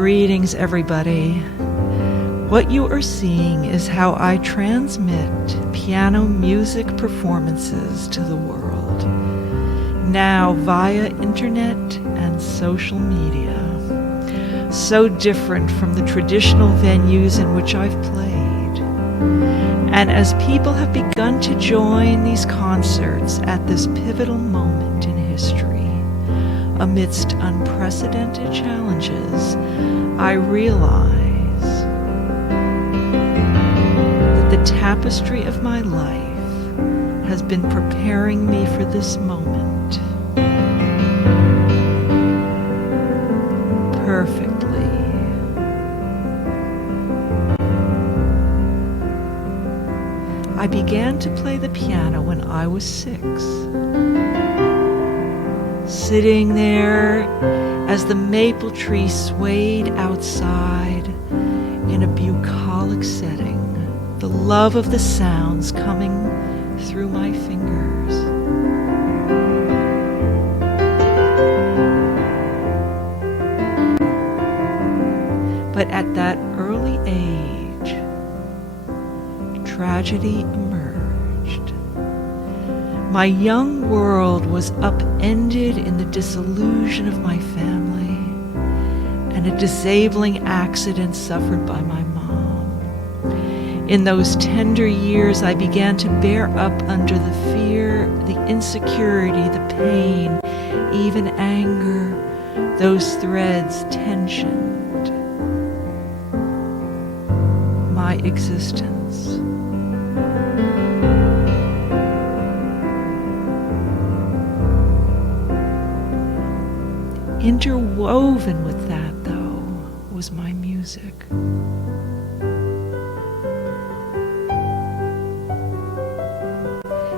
Greetings, everybody. What you are seeing is how I transmit piano music performances to the world, now via internet and social media. So different from the traditional venues in which I've played. And as people have begun to join these concerts at this pivotal moment in history, amidst unprecedented challenges, I realize that the tapestry of my life has been preparing me for this moment perfectly. I began to play the piano when I was 6. Sitting there as the maple tree swayed outside in a bucolic setting, the love of the sounds coming through my fingers. But at that early age, tragedy emerged. My young world was upended in the dissolution of my family and a disabling accident suffered by my mom. In those tender years, I began to bear up under the fear, the insecurity, the pain, even anger. Those threads tensioned my existence. Interwoven with that, though, was my music.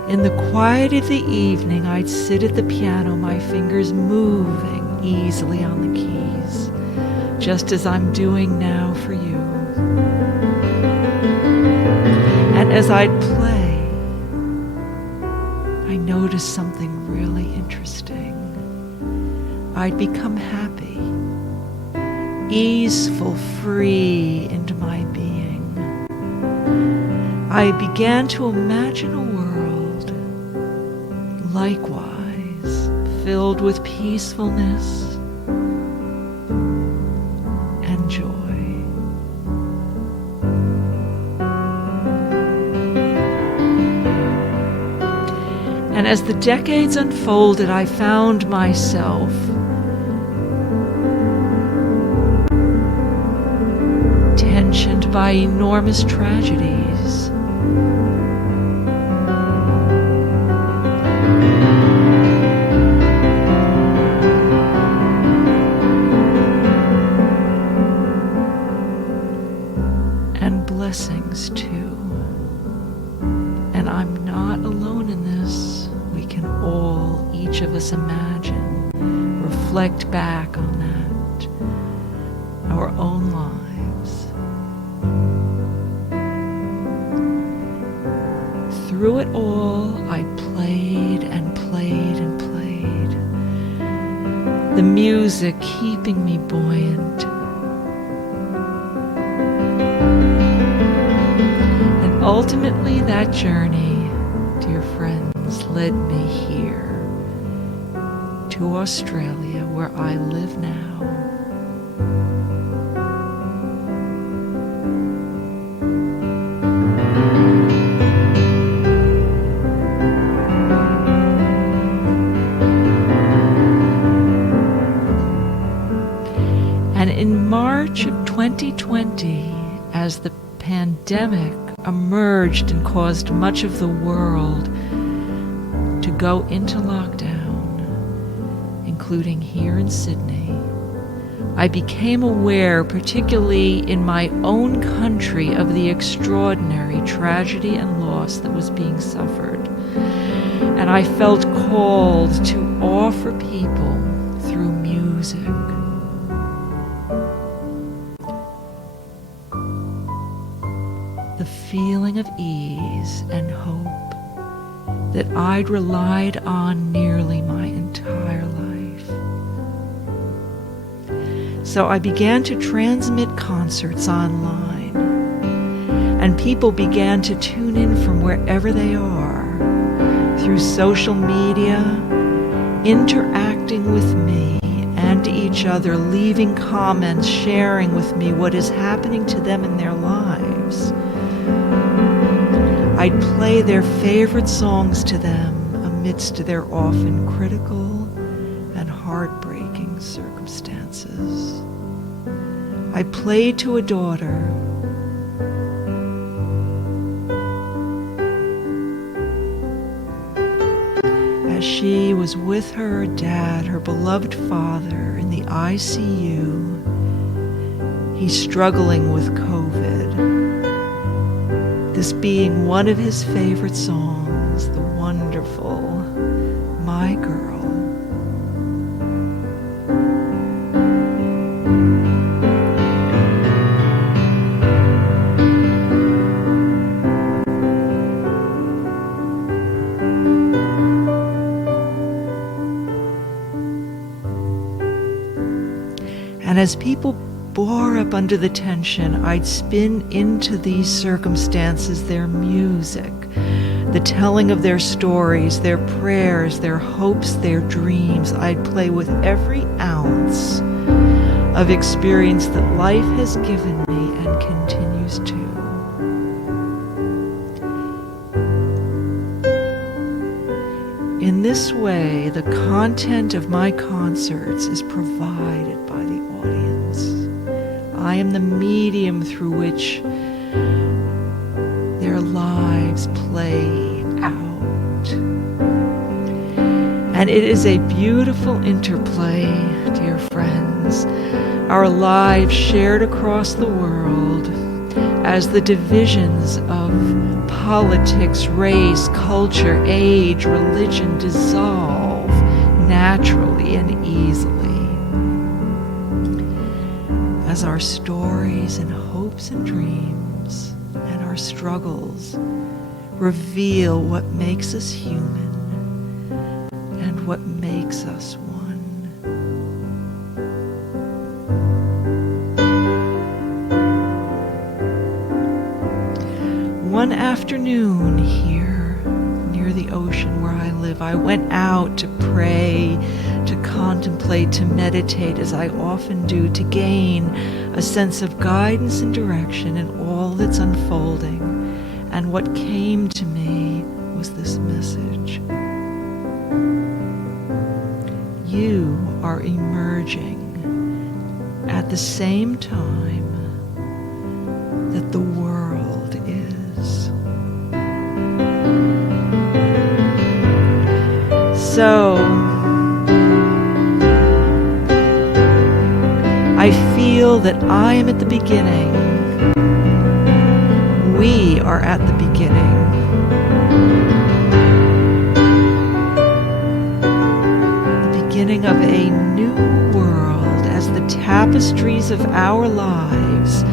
In the quiet of the evening, I'd sit at the piano, my fingers moving easily on the keys, just as I'm doing now for you. And as I'd play, I noticed something really interesting. I'd become happy, easeful, free into my being. I began to imagine a world, likewise, filled with peacefulness and joy. And as the decades unfolded, I found myself tensioned by enormous tragedies. And blessings too. And I'm not alone in this. We can all, each of us, imagine, reflect back on that, our own lives. Through it all, I played and played and played, the music keeping me buoyant. And ultimately, that journey, dear friends, led me here to Australia, where I live now. And in March of 2020, as the pandemic emerged and caused much of the world to go into lockdown, including here in Sydney, I became aware, particularly in my own country, of the extraordinary tragedy and loss that was being suffered. And I felt called to offer people through music the feeling of ease and hope that I'd relied on nearly my entire life. So I began to transmit concerts online. And people began to tune in from wherever they are, through social media, interacting with me and each other, leaving comments, sharing with me what is happening to them in their lives. I'd play their favorite songs to them amidst their often critical and heartbreaking circumstances. I played to a daughter as she was with her dad, her beloved father, in the ICU. He's struggling with COVID. This being one of his favorite songs, the wonderful My Girl. And as people bore up under the tension, I'd spin into these circumstances their music, the telling of their stories, their prayers, their hopes, their dreams. I'd play with every ounce of experience that life has given me and continues to. In this way, the content of my concerts is provided by the audience. I am the medium through which their lives play out. And it is a beautiful interplay, dear friends, our lives shared across the world as the divisions of politics, race, culture, age, religion dissolve naturally and easily. As our stories and hopes and dreams and our struggles reveal what makes us human and what makes us one. One afternoon here near the ocean where I live, I went out to pray, to contemplate, to meditate, as I often do, to gain a sense of guidance and direction in all that's unfolding. And what came to me was this message. You are emerging at the same time that the world is. So, I feel that I am at the beginning. We are at the beginning. The beginning of a new world as the tapestries of our lives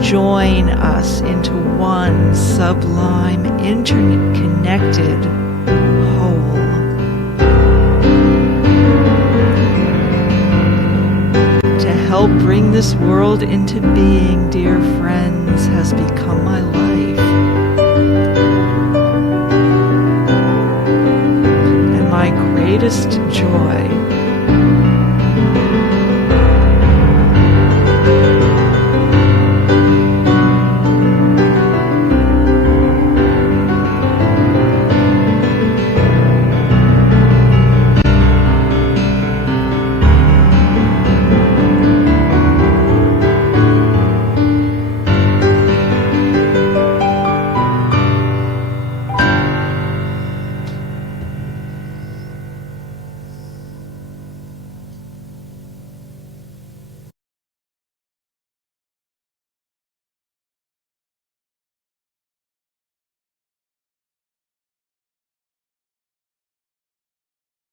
join us into one sublime, interconnected whole. To help bring this world into being, dear friends, has become my life. And my greatest joy